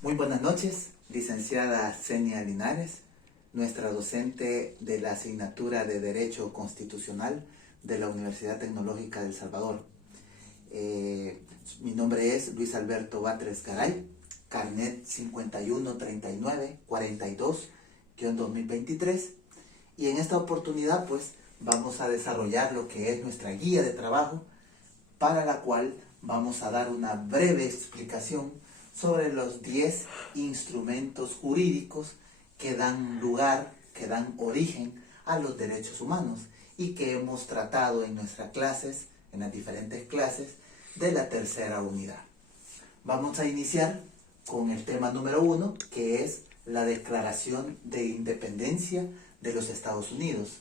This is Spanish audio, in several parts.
Muy buenas noches, licenciada Zenia Linares, nuestra docente de la asignatura de Derecho Constitucional de la Universidad Tecnológica de El Salvador. Mi nombre es Luis Alberto Batres Garay, carnet 5139-42-2023, y en esta oportunidad pues vamos a desarrollar lo que es nuestra guía de trabajo, para la cual vamos a dar una breve explicación sobre los 10 instrumentos jurídicos que dan lugar, que dan origen a los derechos humanos y que hemos tratado en nuestras clases, en las diferentes clases de la tercera unidad. Vamos a iniciar con el tema número 1, que es la Declaración de Independencia de los Estados Unidos.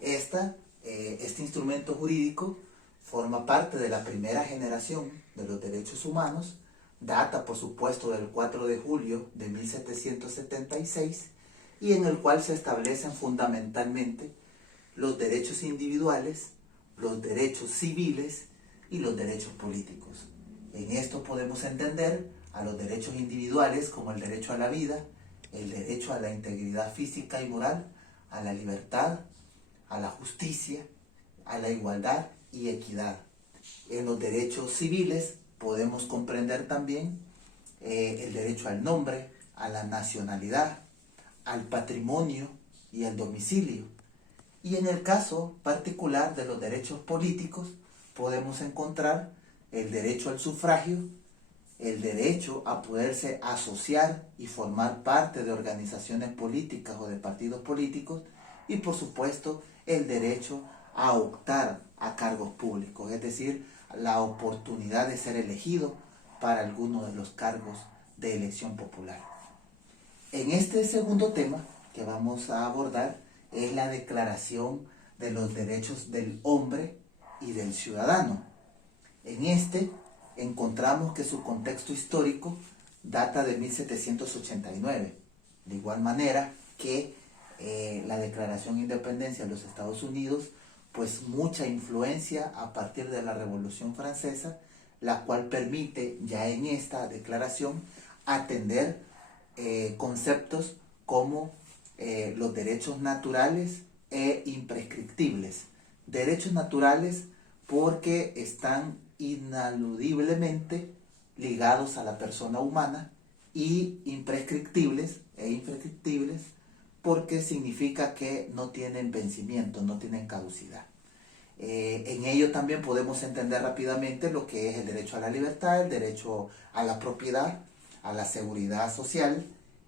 Este instrumento jurídico forma parte de la primera generación de los derechos humanos, data por supuesto del 4 de julio de 1776, y en el cual se establecen fundamentalmente los derechos individuales, los derechos civiles y los derechos políticos. En esto podemos entender a los derechos individuales como el derecho a la vida, el derecho a la integridad física y moral, a la libertad, a la justicia, a la igualdad y equidad. En los derechos civiles podemos comprender también el derecho al nombre, a la nacionalidad, al patrimonio y al domicilio. Y en el caso particular de los derechos políticos podemos encontrar el derecho al sufragio, el derecho a poderse asociar y formar parte de organizaciones políticas o de partidos políticos, y por supuesto el derecho a optar a cargos públicos, es decir, la oportunidad de ser elegido para alguno de los cargos de elección popular. En este segundo tema que vamos a abordar es la Declaración de los Derechos del Hombre y del Ciudadano. En este encontramos que su contexto histórico data de 1789, de igual manera que la Declaración de Independencia de los Estados Unidos, pues mucha influencia a partir de la Revolución Francesa, la cual permite ya en esta declaración atender conceptos como los derechos naturales e imprescriptibles. Derechos naturales porque están inaludiblemente ligados a la persona humana, y imprescriptibles e imprescriptibles porque significa que no tienen vencimiento, no tienen caducidad. En ello también podemos entender rápidamente lo que es el derecho a la libertad, el derecho a la propiedad, a la seguridad social,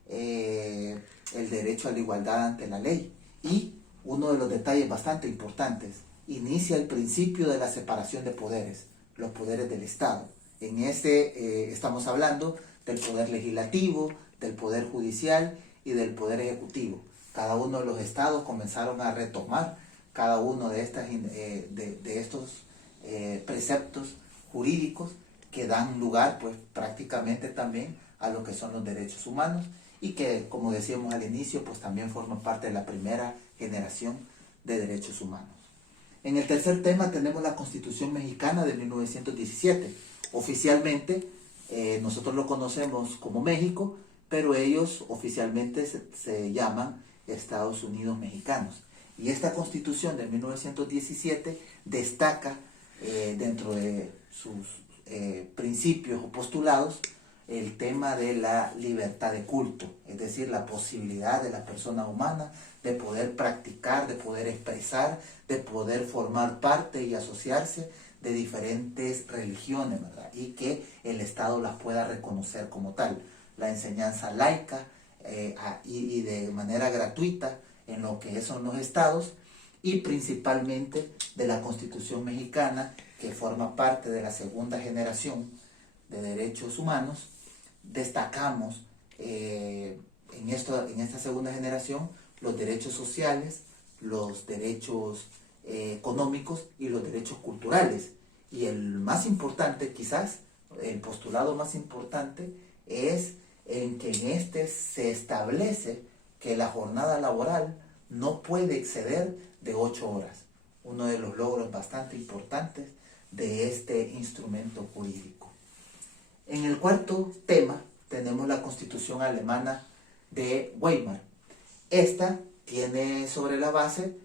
el derecho a la igualdad ante la ley. Y uno de los detalles bastante importantes, inicia el principio de la separación de poderes, los poderes del Estado. En este estamos hablando del poder legislativo, del poder judicial y del poder ejecutivo. Cada uno de los estados comenzaron a retomar cada uno de estos preceptos jurídicos que dan lugar pues prácticamente también a lo que son los derechos humanos, y que, como decíamos al inicio, pues también forman parte de la primera generación de derechos humanos. En el tercer tema tenemos la Constitución Mexicana de 1917. Oficialmente nosotros lo conocemos como México, pero ellos oficialmente se llaman Estados Unidos Mexicanos. Y esta Constitución de 1917 destaca dentro de sus principios o postulados el tema de la libertad de culto, es decir, la posibilidad de la persona humana de poder practicar, de poder expresar, de poder formar parte y asociarse de diferentes religiones, ¿verdad? Y que el Estado las pueda reconocer como tal. La enseñanza laica y de manera gratuita en lo que son los estados, y principalmente de la Constitución Mexicana, que forma parte de la segunda generación de derechos humanos. Destacamos en esta segunda generación los derechos sociales, los derechos económicos y los derechos culturales. Y el más importante, quizás, el postulado más importante, es en que en este se establece que la jornada laboral no puede exceder de 8 horas. Uno de los logros bastante importantes de este instrumento jurídico. En el cuarto tema tenemos la Constitución alemana de Weimar. Esta tiene sobre la base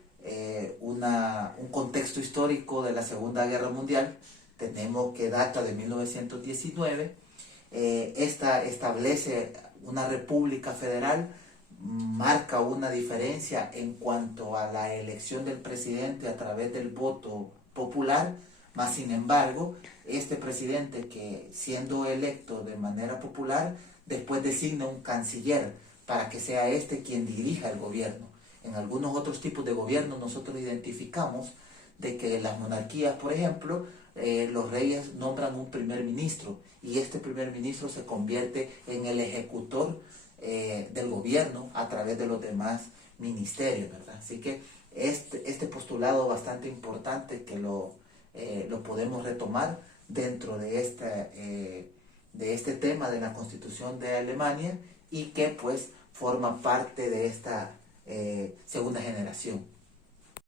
un contexto histórico de la Segunda Guerra Mundial. Tenemos que data de 1919. Esta establece una república federal, marca una diferencia en cuanto a la elección del presidente a través del voto popular, mas sin embargo, este presidente que siendo electo de manera popular, después designa un canciller para que sea este quien dirija el gobierno. En algunos otros tipos de gobierno nosotros identificamos de que en las monarquías, por ejemplo, los reyes nombran un primer ministro y este primer ministro se convierte en el ejecutor del gobierno a través de los demás ministerios, ¿verdad? Así que este postulado bastante importante que lo podemos retomar dentro de este tema de la Constitución de Alemania y que pues forma parte de esta segunda generación.